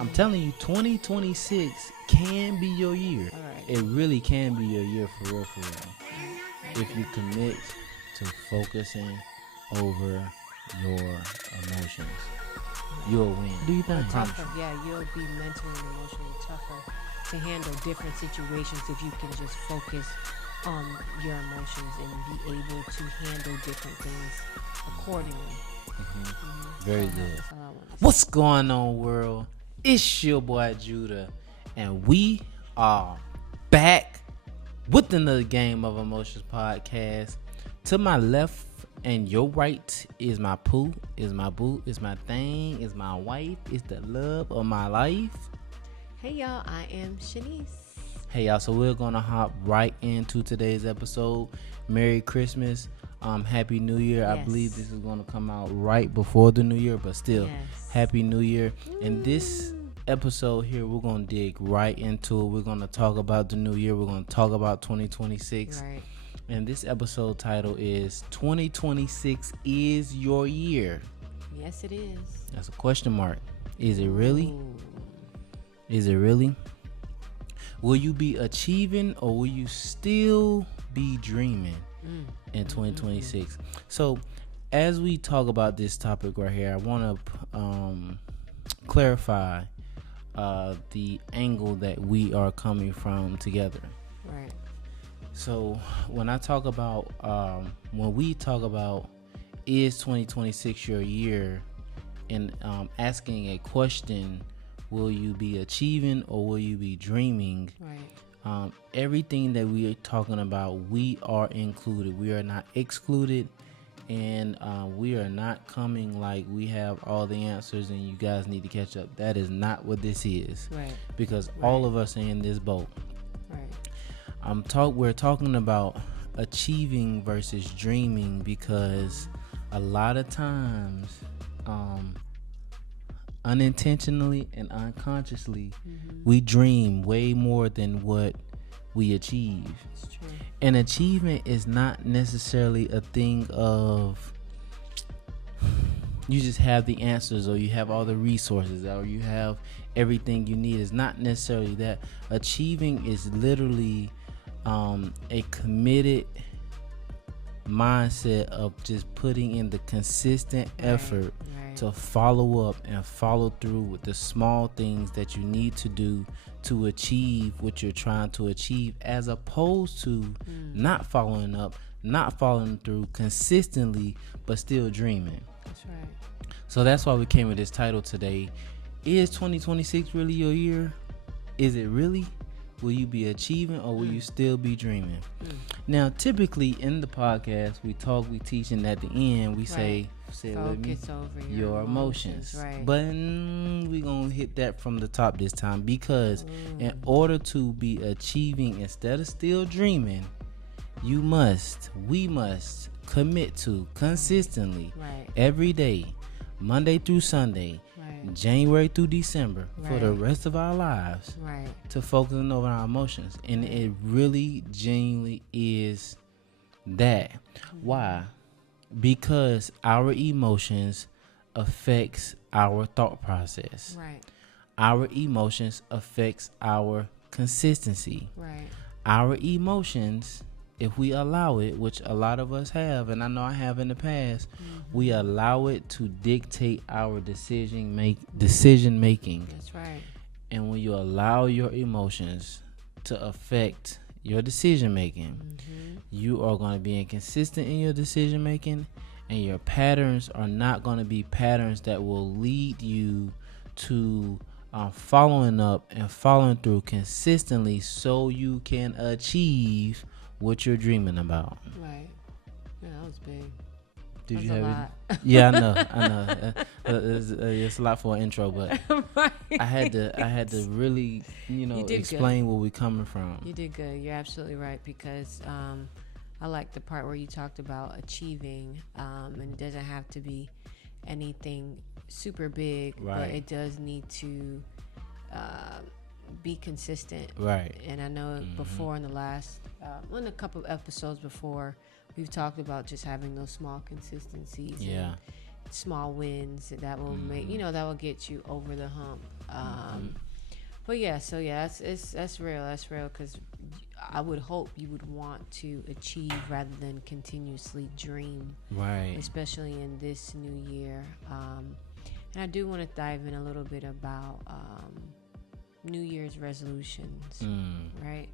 I'm telling you, 2026 can be your year. All right. It really can be your year for real, for real. If you commit to focusing over your emotions, you'll win. Do you think? Tougher, yeah, you'll be mentally and emotionally tougher to handle different situations if you can just focus on your emotions and be able to handle different things accordingly. Very That's good. all I wanna say. What's going on, world? It's your boy Judah, and we are back with another Game of Emotions podcast. To my left and your right is my poo, is my boo, is my thing, is my wife, is the love of my life. Hey y'all, I am Shanice. Hey y'all, so we're gonna hop right into today's episode. Merry Christmas, Happy New Year. I Yes. believe this is gonna come out right before the New Year, but still, Yes. Happy New Year. In this episode here, we're gonna dig right into it. We're gonna talk about the new year. We're gonna talk about 2026. Right. And this episode title is 2026 is your year. Yes, it is. That's a question mark. Is it really? Ooh. Is it really? Will you be achieving or will you still be dreaming in 2026? So, as we talk about this topic right here, I want to clarify the angle that we are coming from together. Right. So, when we talk about is 2026 your year, and asking a question, will you be achieving or will you be dreaming? Right. Everything that we are talking about, we are included. We are not excluded, and we are not coming like we have all the answers and you guys need to catch up. That is not what this is. Right. Because all of us are in this boat. Right. We're talking about achieving versus dreaming, because a lot of times, unintentionally and unconsciously, we dream way more than what we achieve. It's true. And achievement is not necessarily a thing of you just have the answers or you have all the resources or you have everything you need. It's not necessarily that. Achieving is literally a committed mindset of just putting in the consistent effort to follow up and follow through with the small things that you need to do to achieve what you're trying to achieve, as opposed to not following up, not following through consistently, but still dreaming. That's right. So that's why we came with this title today. Is 2026 really your year? Is it really? Will you be achieving or will you still be dreaming? Now, typically in the podcast, we talk, we teach, and at the end, we say it with me, Focus over your emotions. Right. But we're going to hit that from the top this time, because in order to be achieving instead of still dreaming, we must commit to consistently every day, Monday through Sunday, January through December, for the rest of our lives, to focusing over our emotions. And it really genuinely is that. Why? Because our emotions affects our thought process. Right. Our emotions affects our consistency. Right. Our emotions, if we allow it, which a lot of us have, and I know I have in the past, we allow it to dictate our decision making. That's right. And when you allow your emotions to affect your decision making, you are going to be inconsistent in your decision making, and your patterns are not going to be patterns that will lead you to following up and following through consistently, so you can achieve what you're dreaming about. Right. Yeah, that was big. Did you That's have a it? lot. Yeah, I know. It's a lot for an intro, but I had to really, explain where we're coming from. You did good. You're absolutely right, because I like the part where you talked about achieving, and it doesn't have to be anything super big, but it does need to be consistent. Right. And I know before in the last, in a couple of episodes before, we've talked about just having those small consistencies. Yeah. And small wins that will make, that will get you over the hump. But yeah, so yeah, that's real. That's real, because I would hope you would want to achieve rather than continuously dream. Right. Especially in this new year. And I do want to dive in a little bit about New Year's resolutions, right?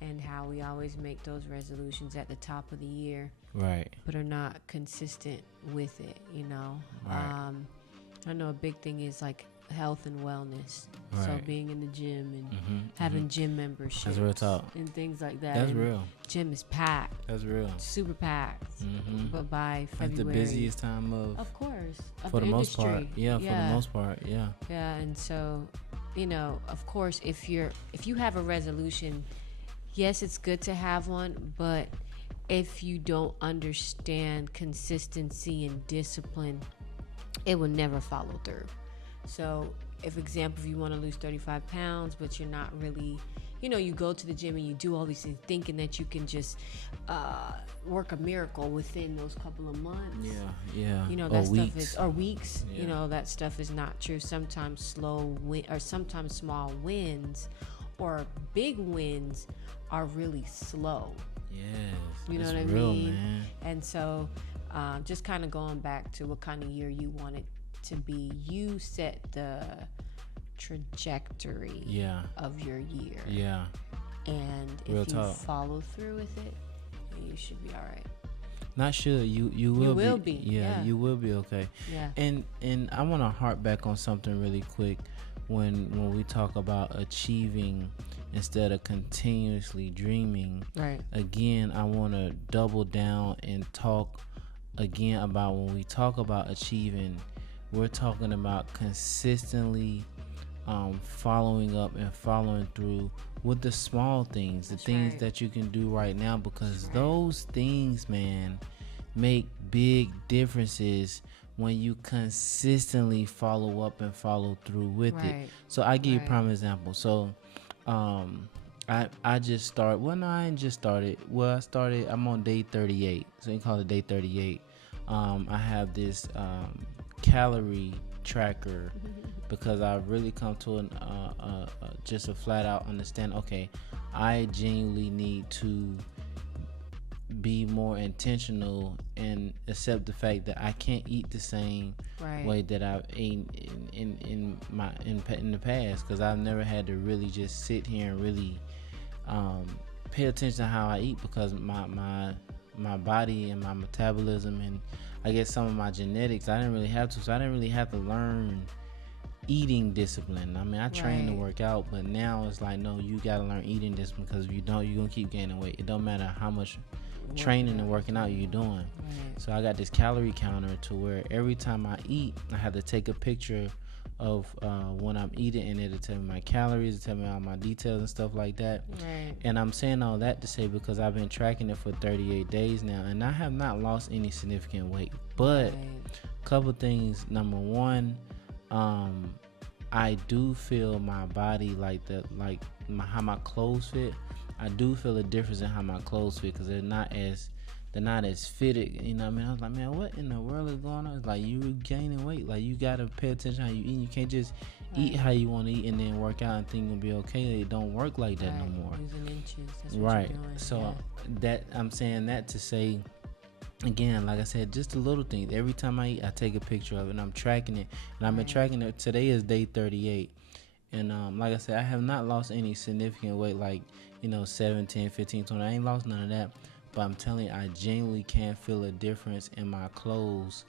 And how we always make those resolutions at the top of the year, right? But are not consistent with it, you know. Right. I know a big thing is like health and wellness. Right. So being in the gym and having gym memberships. That's real talk. And things like that. That's and real. Gym is packed. That's real. Super packed. But by February, that's the busiest time of course, for the most part. Yeah, for the most part. Yeah. Yeah, and so, you know, of course, if you have a resolution, yes, it's good to have one, but if you don't understand consistency and discipline, it will never follow through. So, if you want to lose 35 pounds, but you're not really, you know, you go to the gym and you do all these things thinking that you can just work a miracle within those couple of months. Yeah. You know, that stuff is, or weeks, you know, that stuff is not true. Sometimes sometimes small wins or big wins are really slow. Yes. You know what I mean? Man. And so, just kind of going back to what kind of year you want it to be, you set the trajectory of your year. Yeah. And if you follow through with it, you should be all right. Not sure you will be. Yeah, you will be okay. Yeah. And I want to harp back on something really quick when we talk about achieving instead of continuously dreaming. Right. Again, I want to double down and talk again about when we talk about achieving, we're talking about consistently following up and following through with the small things, the things that you can do right now, because those things, man, make big differences when you consistently follow up and follow through with it. So I give you a prime example. So I just started. Well, no, I ain't just started. Well, I'm on day 38. So you call it day 38. I have this calorie tracker because I really come to just a flat out understand. Okay, I genuinely need to be more intentional and accept the fact that I can't eat the same way that I've eaten in the past, because I've never had to really just sit here and really pay attention to how I eat, because my body and my metabolism and I guess some of my genetics, I didn't really have to. So I didn't really have to learn eating discipline. I mean, I train to work out, but now it's like, no, you got to learn eating discipline, because if you don't, you're going to keep gaining weight. It don't matter how much training and working out you're doing. So I got this calorie counter to where every time I eat, I have to take a picture of when I'm eating, and it'll tell me my calories, it'll tell me all my details and stuff like that. And I'm saying all that to say, because I've been tracking it for 38 days now, and I have not lost any significant weight. But a couple things. Number one, I do feel my body how my clothes fit. I do feel a difference in how my clothes fit, because they're not as fitted, you know what I mean? I was like, man, what in the world is going on? It's like, you gaining weight. Like, you got to pay attention how you eat. You can't just eat how you want to eat and then work out and think you'll be okay. It don't work like that no more. Losing inches. That's what you're doing. So that I'm saying that to say, again, like I said, just the little things. Every time I eat, I take a picture of it and I'm tracking it. And I've been tracking it. Today is day 38. And like I said, I have not lost any significant weight, like, 7, 10, 15, 20. I ain't lost none of that. But I'm telling you, I genuinely can feel a difference in my clothes.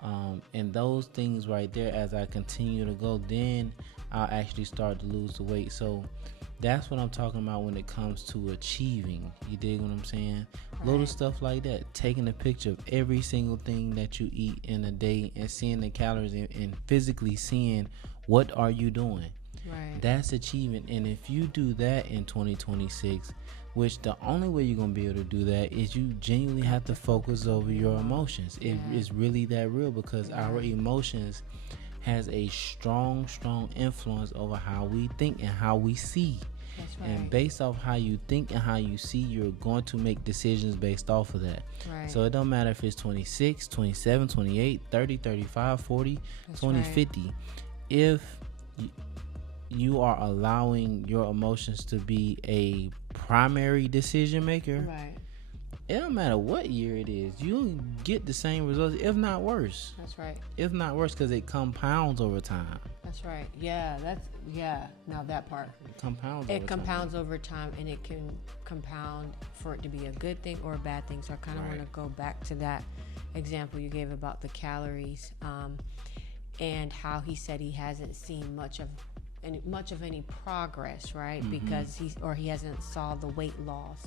And those things right there, as I continue to go, then I'll actually start to lose the weight. So that's what I'm talking about when it comes to achieving. You dig what I'm saying? Little stuff like that. Taking a picture of every single thing that you eat in a day and seeing the calories and physically seeing what are you doing. That's achievement. And if you do that in 2026, which the only way you're going to be able to do that is you genuinely have to focus over your emotions. It is really that real, because our emotions has a strong influence over how we think and how we see. And based off how you think and how you see, you're going to make decisions based off of that. So it don't matter if it's 26, 27, 28, 30, 35, 40, 20, 50. If you are allowing your emotions to be a primary decision maker, right. It don't matter what year it is, you get the same results, if not worse. That's right. If not worse, because it compounds over time. That's right. Now that part. It compounds over time, and it can compound for it to be a good thing or a bad thing. So I kind of want to go back to that example you gave about the calories, and how he said he hasn't seen much of any progress, right? Mm-hmm. Because he hasn't saw the weight loss.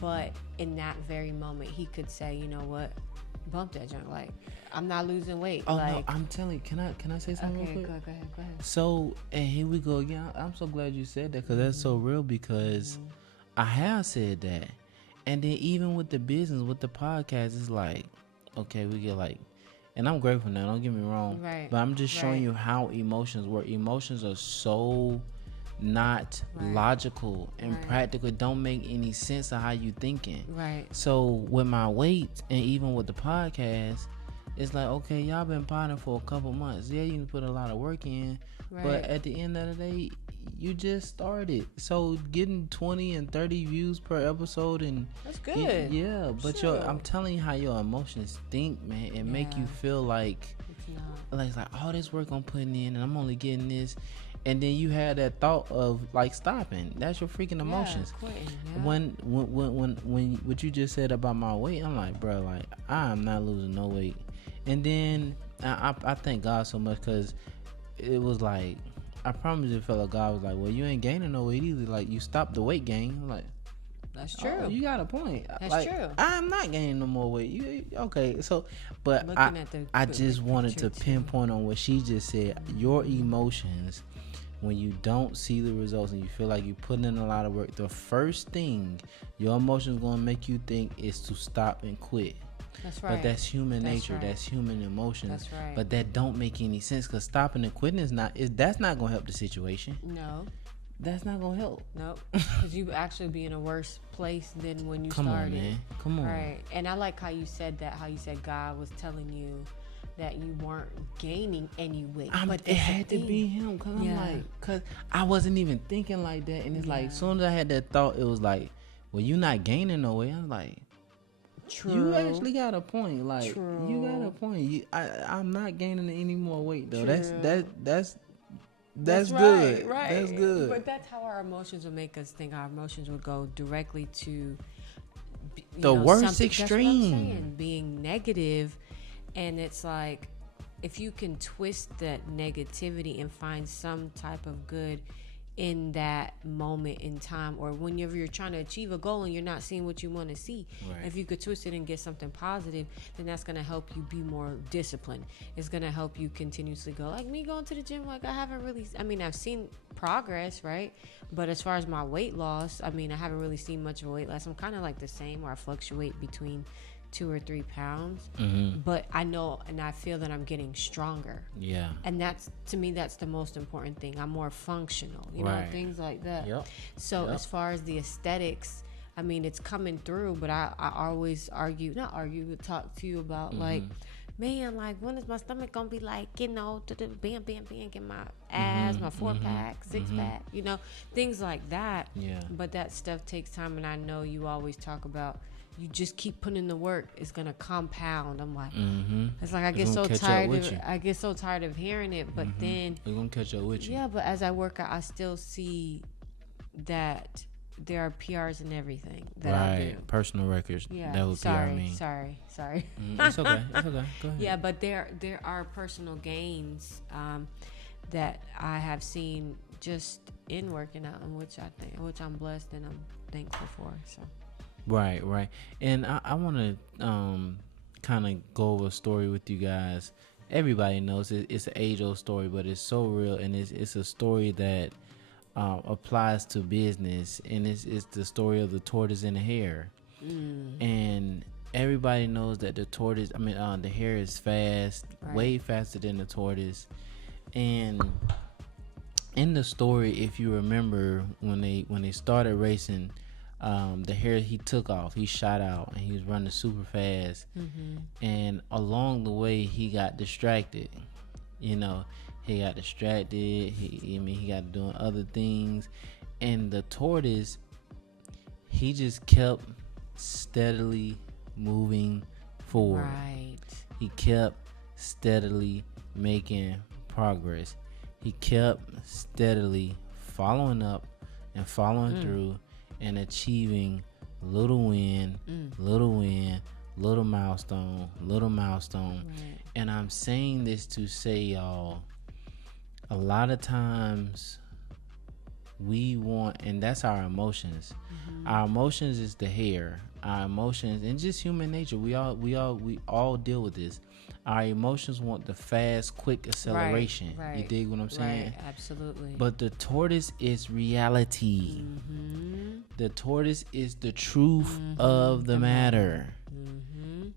But in that very moment, he could say, you know what, bump that junk. Like, I'm not losing weight. Oh, like, no, I'm telling you. Can I say something real quick? Go ahead. So, and here we go again. I'm so glad you said that, because that's so real, because I have said that. And then even with the business, with the podcast, it's like, okay, we get like, and I'm grateful now, don't get me wrong. Right. But I'm just showing you how emotions work. Emotions are so not logical and practical. It don't make any sense of how you thinking. Right. So with my weight and even with the podcast, it's like, okay, y'all been potting for a couple months. Yeah, you can put a lot of work in, but at the end of the day, you just started. So getting 20 and 30 views per episode, and that's good. But I'm telling you how your emotions think, man. It make you feel like it's like all this work I'm putting in, and I'm only getting this. And then you had that thought of like stopping. That's your freaking emotions. Quitting, When what you just said about my weight, I'm like, bro, like I'm not losing no weight. And then I thank God so much, because it was like, I promise you, felt like God was like, well, you ain't gaining no weight either. Like, you stopped the weight gain. I'm like, that's true. Oh, you got a point. That's true. I'm not gaining no more weight. Okay, so, but I just wanted to pinpoint on what she just said. Your emotions, when you don't see the results and you feel like you're putting in a lot of work, the first thing your emotions going to make you think is to stop and quit. That's right. But that's human nature. Right. That's human emotions. That's right. But that don't make any sense, because stopping and quitting that's not going to help the situation. No. That's not going to help. Nope. Because you actually be in a worse place than when you started. Come on, man. Come on. Right. And I like how you said that, how you said God was telling you that you weren't gaining any weight. But it had to be him, because I'm like, because I wasn't even thinking like that. And it's like, as soon as I had that thought, it was like, well, you're not gaining no weight. I'm like, true. You actually got a point. Like, true. You got a point. I'm not gaining any more weight, though. True. That's good. Right. That's good. But that's how our emotions will make us think. Our emotions will go directly to the worst extreme. That's what I'm saying, being negative. And it's like, if you can twist that negativity and find some type of good in that moment in time, or whenever you're trying to achieve a goal and you're not seeing what you want to see, if you could twist it and get something positive, then that's going to help you be more disciplined. It's going to help you continuously go. Like me going to the gym, like I've seen progress, right? But as far as my weight loss, I haven't really seen much of a weight loss. I'm kind of like the same, where I fluctuate between 2 or 3 pounds, but I know and I feel that I'm getting stronger. Yeah. And that's, to me, that's the most important thing. I'm more functional, you know, things like that. Yep. So as far as the aesthetics, it's coming through, but I always talk to you about like, man, like, when is my stomach gonna be like, you know, bam, bam, bam, get my ass, my 4-pack, 6-pack, you know, things like that. Yeah. But that stuff takes time, and I know you always talk about, you just keep putting in the work, it's gonna compound. I'm like, it's like I get so tired of hearing it, but then it's gonna catch up with you. Yeah, but as I work out, I still see that there are PRs and everything that I do. Personal records. Yeah. That was sorry. It's okay. Go ahead. Yeah, but there are personal gains that I have seen just in working out, and which I'm blessed and I'm thankful for. So. Right. And I want to kind of go over a story with you guys. Everybody knows it's an age-old story, but it's so real, and it's a story that applies to business, and it's the story of the tortoise and the hare. And everybody knows that the hare is fast, way faster than the tortoise. And in the story, if you remember, when they started racing, the hare, he took off, he shot out, and he was running super fast. And along the way, he got distracted. You know, He got distracted. He got doing other things, and the tortoise, he just kept steadily moving forward. Right. He kept steadily making progress. He kept steadily following up and following through and achieving little win, little milestone. Right. And I'm saying this to say, y'all, a lot of times we want, and that's our emotions. Our emotions is the hair. Our emotions, and just human nature. We all deal with this. Our emotions want the fast, quick acceleration. Right. You dig what I'm saying? Right. Absolutely. But the tortoise is reality. The tortoise is the truth of the matter.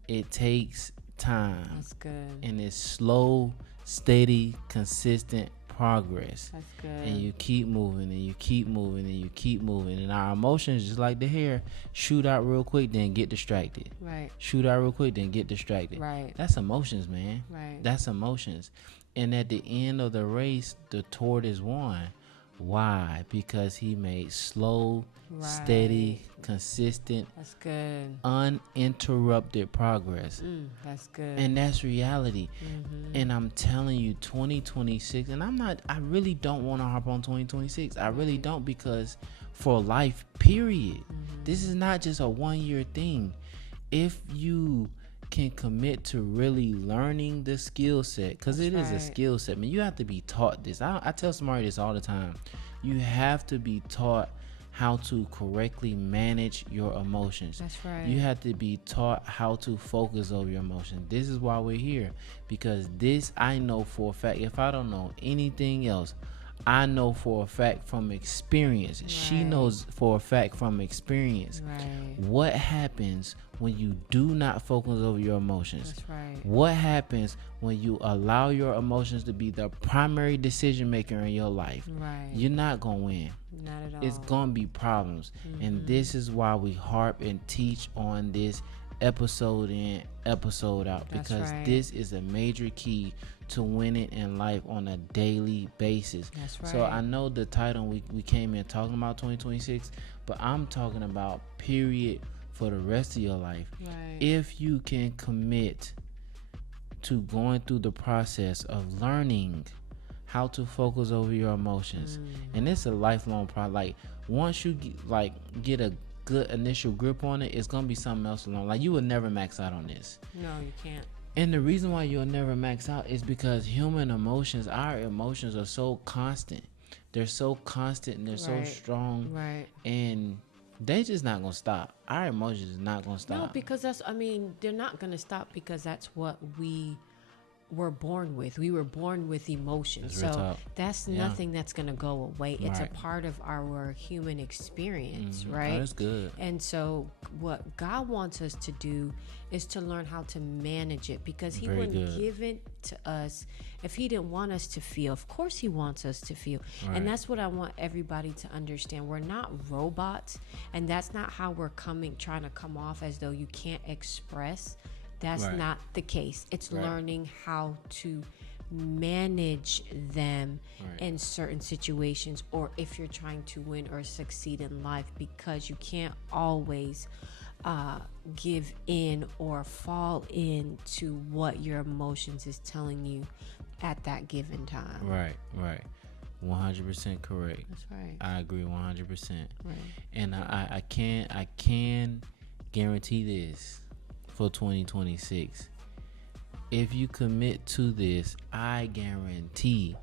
It takes time. That's good. And it's slow, steady, consistent progress. That's good. And you keep moving, and you keep moving, and you keep moving. And our emotions, just like the hair, shoot out real quick, then get distracted. Right. Shoot out real quick, then get distracted. Right. That's emotions, man. Right. That's emotions. And at the end of the race, the tortoise won. Why? Because he made slow, steady, consistent, that's good, uninterrupted progress. That's good. And that's reality. And I'm telling you, 2026, and I really don't want to harp on 2026. I really don't, because for life, period. This is not just a 1-year thing. If you can commit to really learning the skill set, because it is a skill set. I mean, you have to be taught this. I tell somebody this all the time. You have to be taught how to correctly manage your emotions. That's right. You have to be taught how to focus over your emotions. This is why we're here, because this I know for a fact. If I don't know anything else, I know for a fact from experience. Right. She knows for a fact from experience. Right. What happens when you do not focus over your emotions? That's right. What happens when you allow your emotions to be the primary decision maker in your life? Right. You're not going to win. Not at all. It's going to be problems. And this is why we harp and teach on this episode in, episode out. That's because right. This is a major key to winning in life on a daily basis. That's right. So I know the title, we came in talking about 2026, but I'm talking about period for the rest of your life. Right. If you can commit to going through the process of learning how to focus over your emotions, and it's a lifelong process. Like, once you get a good initial grip on it, it's gonna be something else along. Like, you will never max out on this. No, you can't. And the reason why you'll never max out is because human emotions, our emotions are so constant. They're so constant and they're so strong. Right. And they just not gonna stop. Our emotions is not gonna stop. No, because they're not gonna stop, because that's what we were born with. We were born with emotions. So that's nothing that's going to go away. It's a part of our human experience, right? Oh, that's good. And so what God wants us to do is to learn how to manage it, because he wouldn't give it to us if he didn't want us to feel. Of course he wants us to feel. Right. And that's what I want everybody to understand. We're not robots, and that's not how we're trying to come off as though you can't express. That's not the case. It's learning how to manage them in certain situations, or if you're trying to win or succeed in life, because you can't always give in or fall into what your emotions is telling you at that given time. Right. 100% correct. That's right. I agree 100%. Right. And I can guarantee this. For 2026, if you commit to this, I guarantee,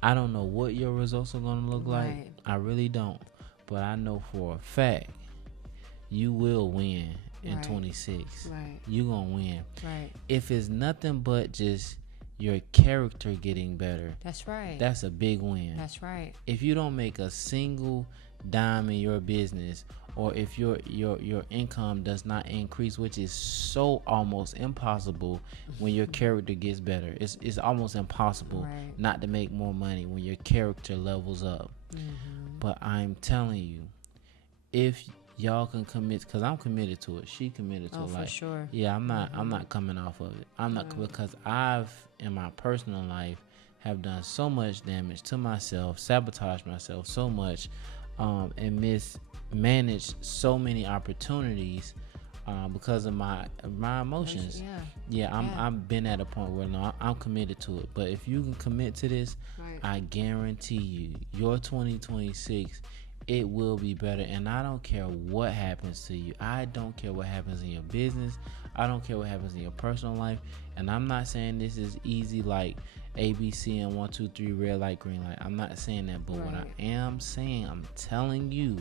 I don't know what your results are going to look like. I really don't. But I know for a fact you will win in 26. Right. You're going to win. Right. If it's nothing but just your character getting better, that's right. That's a big win. That's right. If you don't make a single dime in your business, or if your income does not increase, which is so almost impossible when your character gets better. It's almost impossible not to make more money when your character levels up. But I'm telling you, if y'all can commit, because I'm committed to it. She committed to it. For sure. Yeah, I'm not coming off of it. I'm not, because I've, in my personal life, have done so much damage to myself, sabotaged myself so much, and mismanaged so many opportunities because of my emotions. I've been at a point where no, I'm committed to it. But if you can commit to this, I guarantee you, your 2026, it will be better. And I don't care what happens to you. I don't care what happens in your business. I don't care what happens in your personal life. And I'm not saying this is easy like ABC and 1, 2, 3, red light, green light. I'm not saying that. But what I am saying, I'm telling you,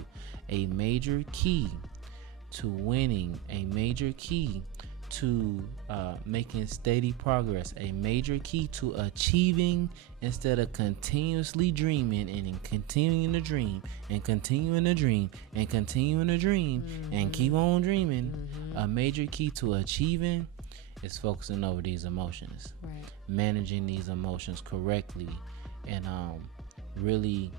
a major key to winning, a major key to making steady progress, a major key to achieving instead of continuously dreaming and continuing to dream and continuing to dream and continuing to dream and keep on dreaming. A major key to achieving is focusing over these emotions, managing these emotions correctly, and really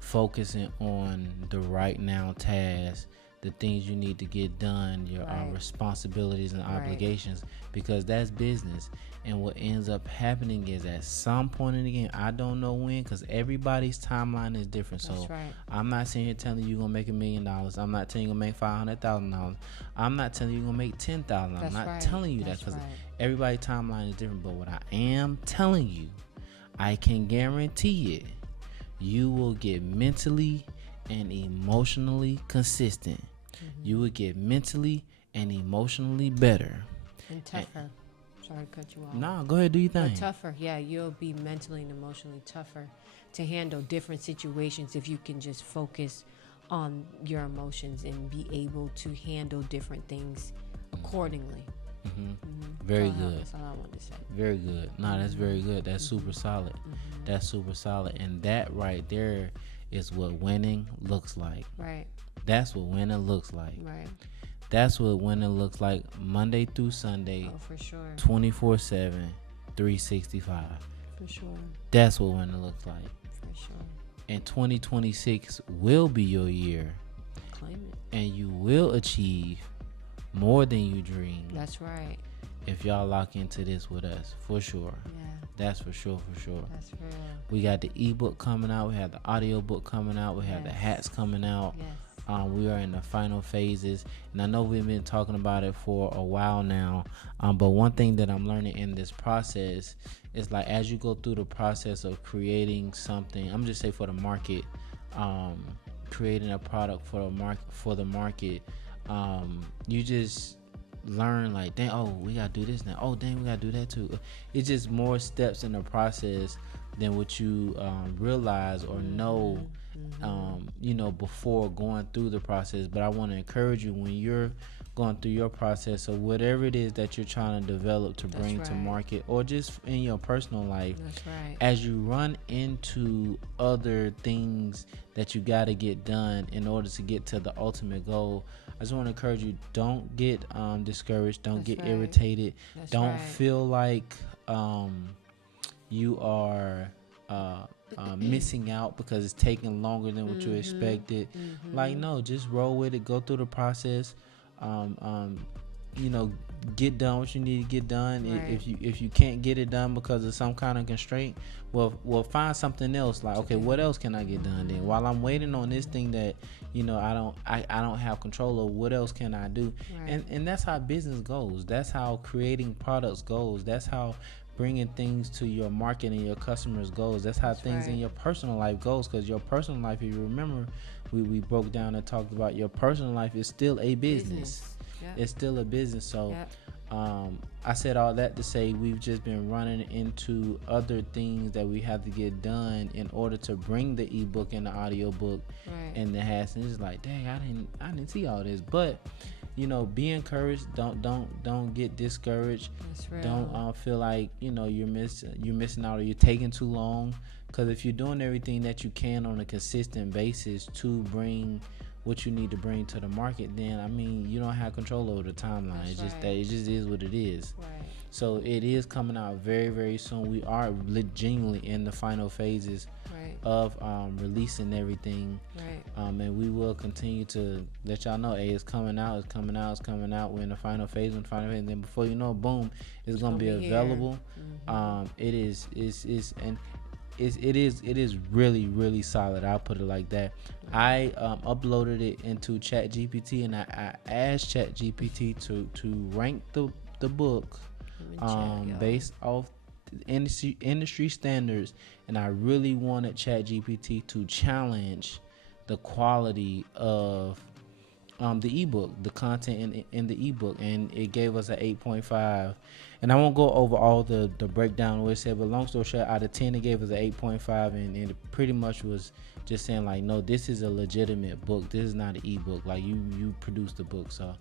focusing on the right now tasks, the things you need to get done, your responsibilities and obligations, because that's business. And what ends up happening is at some point in the game, I don't know when, because everybody's timeline is different. So I'm not sitting here telling you you're going to make $1 million. I'm not telling you you're going to make $500,000. I'm not telling you you're going to make $10,000. I'm not telling you that, because everybody's timeline is different. But what I am telling you, I can guarantee it, you will get mentally and emotionally consistent. You will get mentally and emotionally better. And tougher. Sorry to cut you off. No, go ahead, do your thing. But tougher, you'll be mentally and emotionally tougher to handle different situations if you can just focus on your emotions and be able to handle different things accordingly. Very good. That's all I wanted to say. Very good. No, that's very good. That's super solid. That's super solid. And that right there is what winning looks like. That's what winning looks like. That's what winning looks like Monday through Sunday. Oh, for sure. 24/7, 365. For sure. That's what winning looks like. For sure. And 2026 will be your year. Claim it. And you will achieve more than you dreamed. That's right. If y'all lock into this with us, for sure. That's for sure, for sure. That's real. We got the ebook coming out. We have the audio book coming out. We have the hats coming out. We are in the final phases, and I know we've been talking about it for a while now. But one thing that I'm learning in this process is, like, as you go through the process of creating something, I'm just say for the market, creating a product for the market, you just learn, like, dang, oh, we gotta do this now. Oh, dang, we gotta do that too. It's just more steps in the process than what you realize or know, before going through the process. But I want to encourage you, when you're going through your process or whatever it is that you're trying to develop to bring to market, or just in your personal life, as you run into other things that you got to get done in order to get to the ultimate goal, I just want to encourage you, don't get discouraged, don't get irritated, don't feel like you are missing out because it's taking longer than what you expected. Like, no, just roll with it, go through the process, get done what you need to get done. If you can't get it done because of some kind of constraint, well find something else. Like, okay, what else can I get done then while I'm waiting on this thing that I don't have control of? What else can I do? And that's how business goes. That's how creating products goes. That's how bringing things to your market and your customers goes. That's how things in your personal life goes, because your personal life, if you remember, we broke down and talked about, your personal life is still a business. It's still a business. So I said all that to say, we've just been running into other things that we have to get done in order to bring the ebook and the audio book and the hats. And it's like, dang, I didn't see all this. But be encouraged. Don't get discouraged. Don't feel like you're missing out or you're taking too long. Because if you're doing everything that you can on a consistent basis to bring what you need to bring to the market, then I mean you don't have control over the timeline. It's just that it just is what it is. Right. So it is coming out very, very soon. We are genuinely in the final phases of releasing everything. Right. And we will continue to let y'all know, hey, it's coming out. We're in the final phase, and then before you know, boom, it's gonna be available. It is really, really solid. I'll put it like that. I uploaded it into ChatGPT, and I asked ChatGPT to rank the book based off industry standards, and I really wanted ChatGPT to challenge the quality of the ebook, the content in the ebook, and it gave us an 8.5. And I won't go over all the breakdown what it said, but long story short, out of 10 it gave us an 8.5, and it pretty much was just saying like, no, this is a legitimate book. This is not an ebook. Like you produced the book, so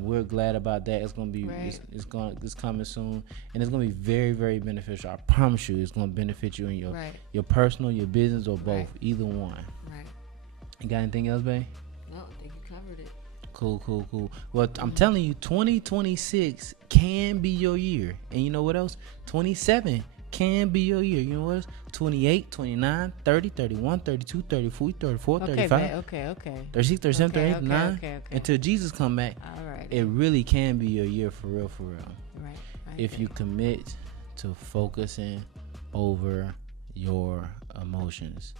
we're glad about that. It's gonna be it's coming soon, and it's gonna be very, very beneficial. I promise you, it's gonna benefit you in your personal, your business, or both, either one. Right. You got anything else, babe? No, I think you covered it. Cool. Well, I'm telling you, 2026 can be your year. And you know what else? 27 can be your year. You know what else? 28, 29, 30, 31, 32, 34, 34, 35. Okay. 36, 37, 38, 39. Okay. Until Jesus come back. All right. It really can be your year for real. Right. If you commit to focusing over your emotions,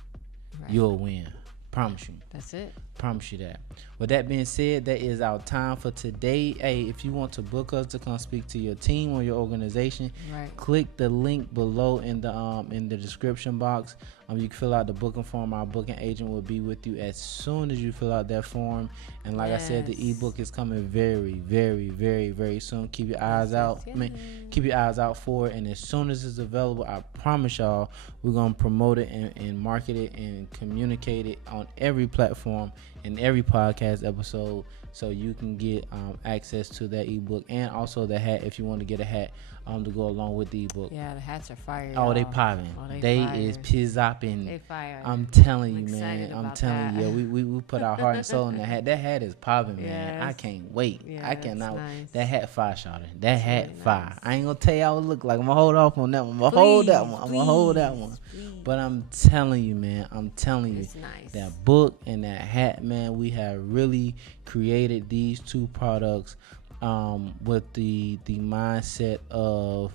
you'll win. Promise you. That's it. Promise you that. With that being said, that is our time for today. Hey, if you want to book us to come speak to your team or your organization, click the link below in the description box. You can fill out the booking form. Our booking agent will be with you as soon as you fill out that form. And like I said, the ebook is coming very, very, very, very soon. Keep your eyes out. Keep your eyes out for it. And as soon as it's available, I promise y'all, we're gonna promote it and market it and communicate it on every platform and every podcast episode, so you can get access to that ebook, and also the hat if you want to get a hat to go along with the ebook. Yeah, the hats are fire. Oh, they popping. They fire. Is pizzopping. They fire. I'm telling you, man. I'm telling you. We put our heart and soul in that hat. That hat is popping, man. Yes. I can't wait. Yeah, I cannot. Nice. That hat fire, shawty. That hat really fire. nice. I ain't gonna tell you how it look like. I'm gonna hold off on that one. I'm gonna hold that one. But I'm telling you, man. It's nice. That book and that hat, man. We have really created these two products with the mindset of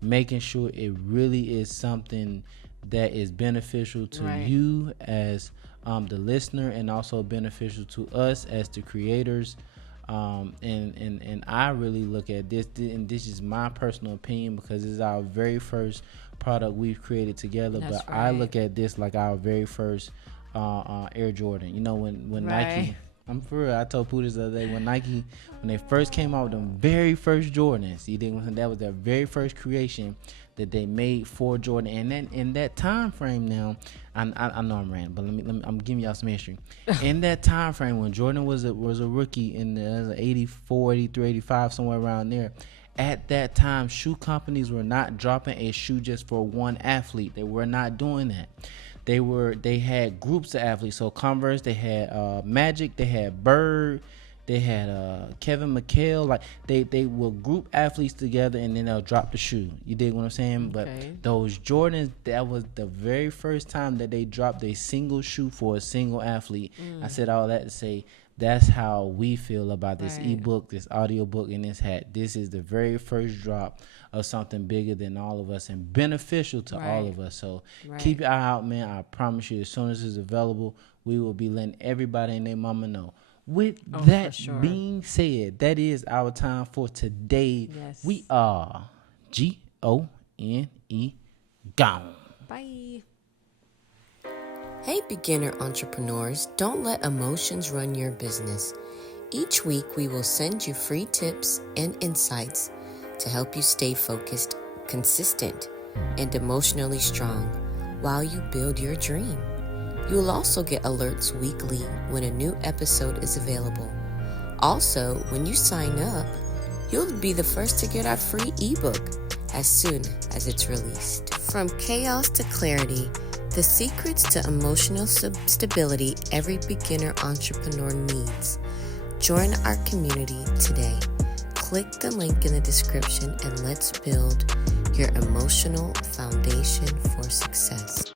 making sure it really is something that is beneficial to you as the listener, and also beneficial to us as the creators. And I really look at this, and this is my personal opinion because this is our very first product we've created together. That's but I look at this like our very first Air Jordan. You know, when Nike, I'm for real, I told Pooh this the other day, when they first came out with them very first Jordans, that was their very first creation that they made for Jordan. And then in that time frame now, I know I'm ranting, but let me I'm giving y'all some history. In that time frame when Jordan was a rookie in the 84, 83, 85, somewhere around there, at that time, shoe companies were not dropping a shoe just for one athlete. They were not doing that. They had groups of athletes. So Converse, they had Magic, they had Bird, they had Kevin McHale. Like they will group athletes together, and then they'll drop the shoe. You dig what I'm saying? Okay. But those Jordans, that was the very first time that they dropped a single shoe for a single athlete. I said all that to say, that's how we feel about this ebook, this audio book, and this hat. This is the very first drop of something bigger than all of us and beneficial to all of us. So keep your eye out, man. I promise you, as soon as it's available, we will be letting everybody and their mama know. With that being said, that is our time for today. Yes. We are GONE gone. Bye. Hey, beginner entrepreneurs, don't let emotions run your business. Each week, we will send you free tips and insights to help you stay focused, consistent, and emotionally strong while you build your dream. You will also get alerts weekly when a new episode is available. Also, when you sign up, you'll be the first to get our free ebook as soon as it's released. From chaos to clarity, The secrets to emotional stability every beginner entrepreneur needs. Join our community today. Click the link in the description and let's build your emotional foundation for success.